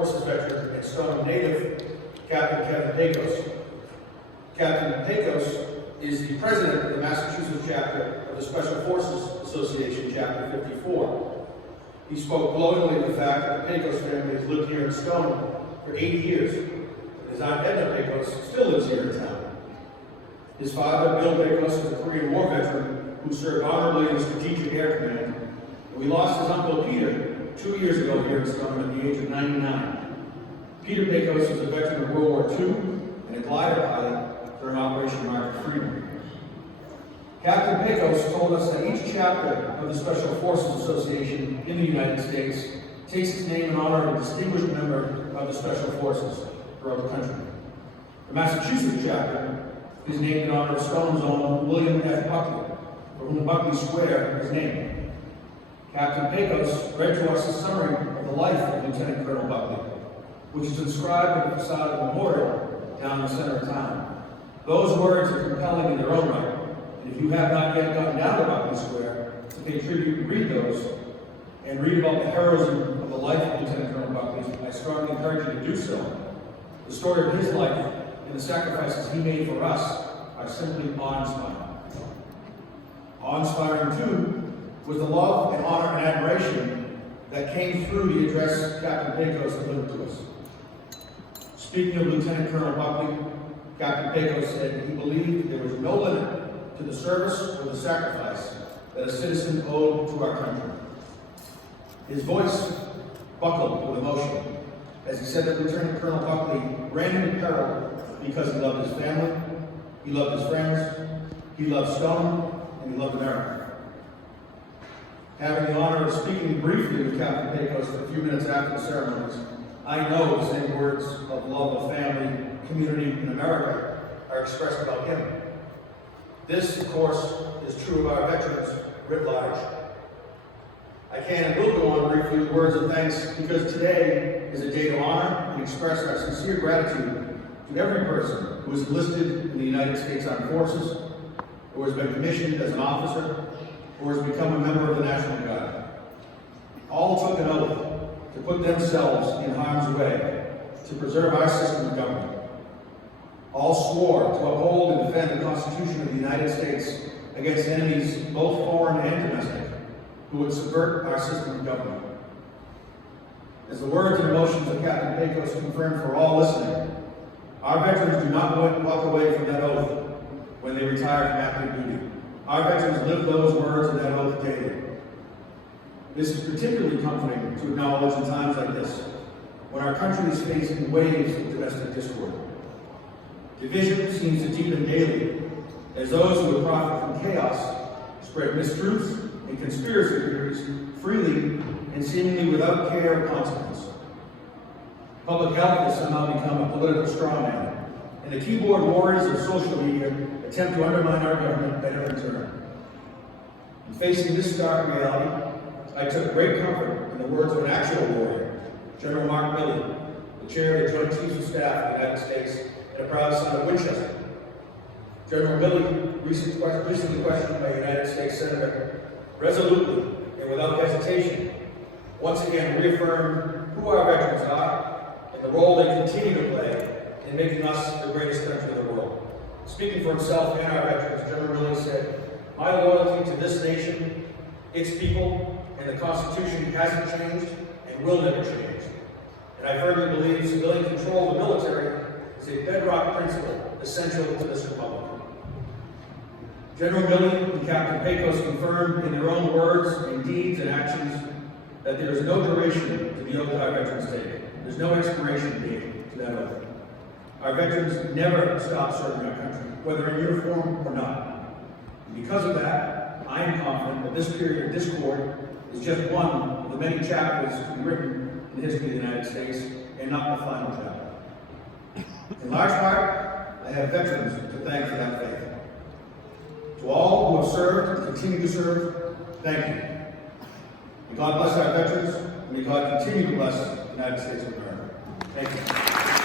Forces veteran and Stoneham native, Captain Kevin Pecos. Captain Pecos is the president of the Massachusetts chapter of the Special Forces Association, Chapter 54. He spoke glowingly of the fact that the Pecos family has lived here in Stoneham for 80 years. His aunt Edna Pecos still lives here in town. His father, Bill Pecos, is a Korean War veteran who served honorably in the Strategic Air Command. And we lost his uncle Peter 2 years ago here in Stoneham at the age of 99. Peter Pecos was a veteran of World War II and a glider pilot during Operation Market Freedom. Captain Pecos told us that each chapter of the Special Forces Association in the United States takes its name in honor of a distinguished member of the Special Forces throughout the country. The Massachusetts chapter is named in honor of Stoneham's own William F. Buckley, for whom Buckley Square is named. Captain Pecos read to us a summary of the life of Lieutenant Colonel Buckley, which is inscribed in the facade of the memorial down in the center of town. Those words are compelling in their own right, and if you have not yet gotten down to Buckley Square to pay tribute and read those, and read about the heroism of the life of Lieutenant Colonel Buckley, I strongly encourage you to do so. The story of his life and the sacrifices he made for us are simply awe-inspiring. Awe-inspiring, too, was the love and honor and admiration that came through the address Captain Pecos delivered to us. Speaking of Lieutenant Colonel Buckley, Captain Pecos said he believed there was no limit to the service or the sacrifice that a citizen owed to our country. His voice buckled with emotion as he said that Lieutenant Colonel Buckley ran into peril because he loved his family, he loved his friends, he loved Stoneham, and he loved America. Having the honor of speaking briefly with Captain Pecos for a few minutes after the ceremonies, I know the same words of love of family, community, and America are expressed about him. This, of course, is true of our veterans writ large. I can and will go on briefly with words of thanks because today is a day to honor and express our sincere gratitude to every person who is enlisted in the United States Armed Forces, or has been commissioned as an officer, or has become a member of the National Guard. All took an oath to put themselves in harm's way to preserve our system of government. All swore to uphold and defend the Constitution of the United States against enemies, both foreign and domestic, who would subvert our system of government. As the words and emotions of Captain Pecos confirmed for all listening, our veterans do not walk away from that oath when they retire from active duty. Our veterans live those words and that oath daily. This is particularly comforting to acknowledge in times like this, when our country is facing waves of domestic discord. Division seems to deepen daily, as those who would profit from chaos spread mistruths and conspiracy theories freely and seemingly without care or consequence. Public health has somehow become a political strawman, and the keyboard warriors of social media attempt to undermine our government at every turn. In facing this stark reality, I took great comfort in the words of an actual warrior, General Mark Milley, the chair of the Joint Chiefs of Staff of the United States and a proud son of Winchester. General Milley, recently questioned by a United States Senator, resolutely and without hesitation, once again reaffirmed who our veterans are and the role they continue to play in making us the greatest country in the world. Speaking for himself and our veterans, General Milley said, "My loyalty to this nation, its people, and the Constitution hasn't changed and will never change. And I firmly believe civilian control of the military is a bedrock principle essential to this republic." General Milley and Captain Pecos confirmed in their own words and deeds and actions that there is no duration to the oath our veterans take. There's no expiration date to that oath. Our veterans never stop serving our country, whether in uniform or not. And because of that, I am confident that this period of discord is just one of the many chapters to be written in the history of the United States, and not the final chapter. In large part, I have veterans to thank for that faith. To all who have served and continue to serve, thank you. May God bless our veterans, and may God continue to bless the United States of America. Thank you.